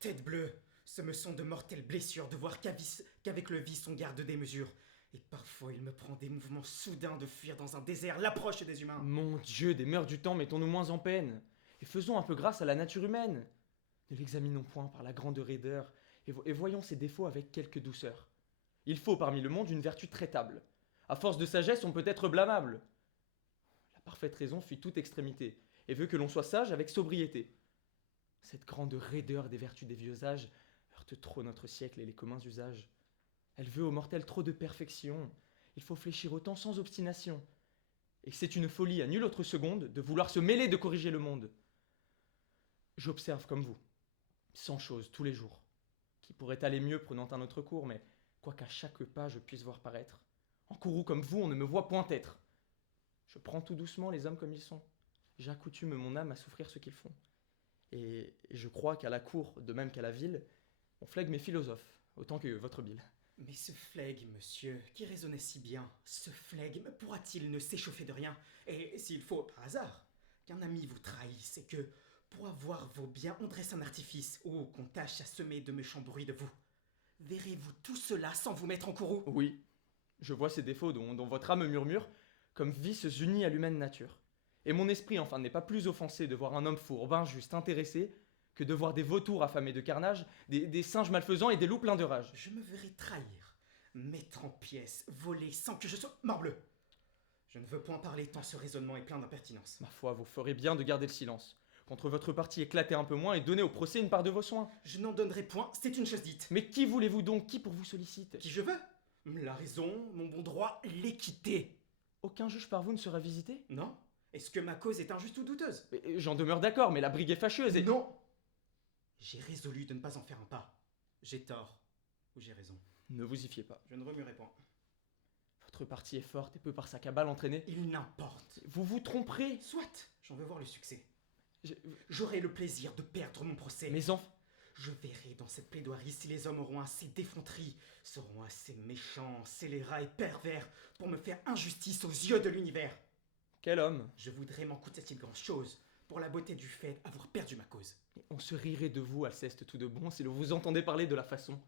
Tête bleue, ce me sont de mortelles blessures de voir qu'avec le vice on garde des mesures. Et parfois il me prend des mouvements soudains de fuir dans un désert l'approche des humains. Mon Dieu, des mœurs du temps, mettons-nous moins en peine. Et faisons un peu grâce à la nature humaine. Ne l'examinons point par la grande raideur, et voyons ses défauts avec quelque douceur. Il faut parmi le monde une vertu traitable. À force de sagesse, on peut être blâmable. La parfaite raison fuit toute extrémité, et veut que l'on soit sage avec sobriété. Cette grande raideur des vertus des vieux âges heurte trop notre siècle et les communs usages. Elle veut aux mortels trop de perfection. Il faut fléchir autant sans obstination. Et c'est une folie à nulle autre seconde de vouloir se mêler de corriger le monde. J'observe comme vous, 100 choses tous les jours, qui pourraient aller mieux prenant un autre cours, mais quoiqu'à chaque pas je puisse voir paraître, en courroux comme vous, on ne me voit point être. Je prends tout doucement les hommes comme ils sont. J'accoutume mon âme à souffrir ce qu'ils font. Et je crois qu'à la cour, de même qu'à la ville, on flegme mes philosophes, autant que votre bile. Mais ce flegme, monsieur, qui raisonnait si bien, ce flegme pourra-t-il ne s'échauffer de rien? Et s'il faut, par hasard, qu'un ami vous trahisse et que, pour avoir vos biens, on dresse un artifice ou qu'on tâche à semer de méchants bruits de vous, verrez-vous tout cela sans vous mettre en courroux? Oui, je vois ces défauts dont votre âme murmure, comme vices unis à l'humaine nature. Et mon esprit, enfin, n'est pas plus offensé de voir un homme fourbe, injuste, intéressé, que de voir des vautours affamés de carnage, des singes malfaisants et des loups pleins de rage. Je me verrai trahir, mettre en pièces, voler sans que je sois... Morbleu! Je ne veux point parler tant ce raisonnement est plein d'impertinence. Ma foi, vous ferez bien de garder le silence. Contre votre parti éclatez un peu moins et donnez au procès une part de vos soins. Je n'en donnerai point, c'est une chose dite. Mais qui voulez-vous donc? Qui pour vous sollicite? Qui je veux? La raison, mon bon droit, l'équité. Aucun juge par vous ne sera visité? Non? Est-ce que ma cause est injuste ou douteuse? J'en demeure d'accord, mais la brigue est fâcheuse et... Non! J'ai résolu de ne pas en faire un pas. J'ai tort. Ou j'ai raison. Ne vous y fiez pas. Je ne remuerai point. Votre partie est forte et peut par sa cabale entraîner... Il n'importe. Vous Vous tromperez. Soit, j'en veux voir le succès. Je- J'aurai le plaisir de perdre mon procès. Mais enfin... Je verrai dans cette plaidoirie si les hommes auront assez d'effronterie, seront assez méchants, scélérats et pervers pour me faire injustice aux yeux de l'univers. Quel homme? Je voudrais m'en coûter-il grand-chose pour la beauté du fait avoir perdu ma cause. On se rirait de vous, Alceste tout de bon, si l'on vous entendait parler de la façon.